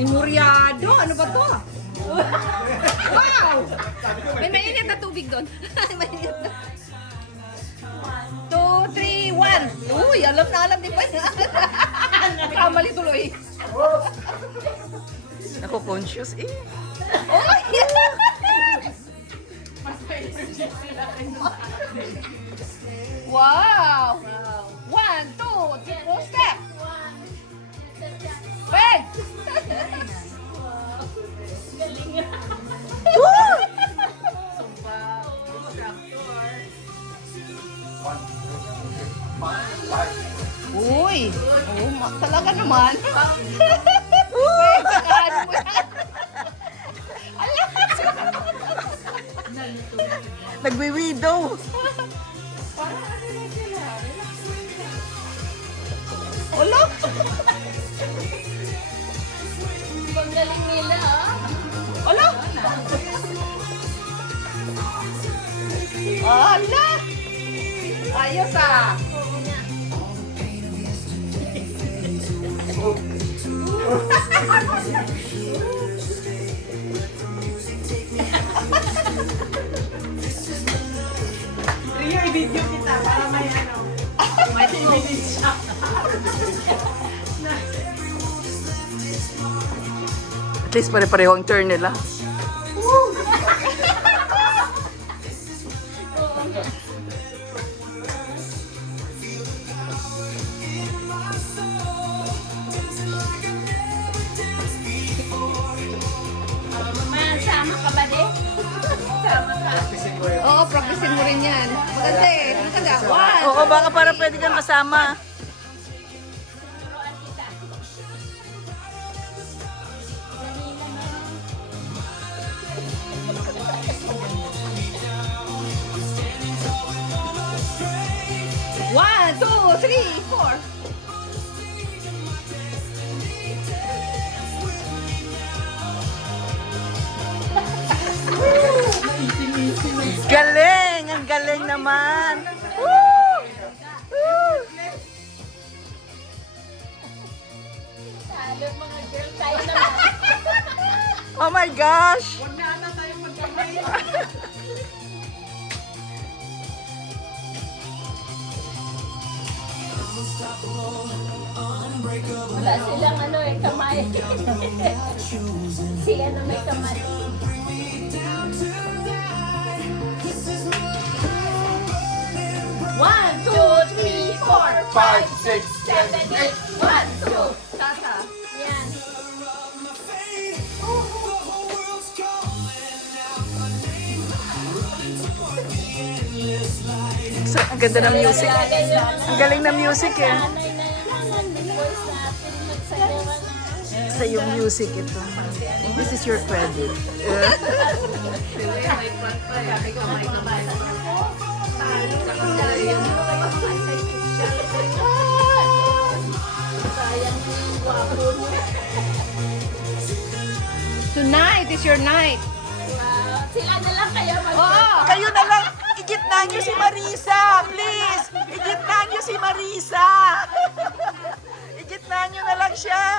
Memoryado? Ano ba to? Wow! May mainit na tubig doon. Mainit na. 2, 3, 1. Uy, alam na alam din pa niya. Kamali tuloy. Ako conscious eh. Oh, wow! 1, 2, 3, 4 step. Wait! Uy! Oh, talaga naman. Uy! Sakahan mo yan. Nagwi-widow. Wala! Ang galing nila, ah. Wala! Wala! Ayos ah! Rio, i-video kita para may ano. May evidence siya. At least pare-pareho ang turn nila. Sama ka ba, de? Sama ka. Oo, practicein mo rin yan. Maganda eh. Maganda. One! Oo, baka para pwede kang kasama. Turuan kita. Dali lang, ah. One, two, three, four. Galing! Ang galing naman! Woo! Woo! Talo, mga girl. Tayo naman. Oh my gosh! Huwag na ata tayo magkamay. Wala silang ano eh, kamay. Si ano may kamay. One, two, three, four, 5, 6, 7, 8. One, two. Tata. Yan. So, ang ganda ng music. Ang galing ng music eh. Nanay na yan. Yung voice natin. Magsayawan na. Sa yung music ito. This is your credit. Sayang yung guwapo mo. Tonight is your night. Wow. Sila na lang kaya Oo! Kayo na lang, igitna niyo si Marisa! Please! Igitna niyo si Marisa! Igitna niyo na lang siya!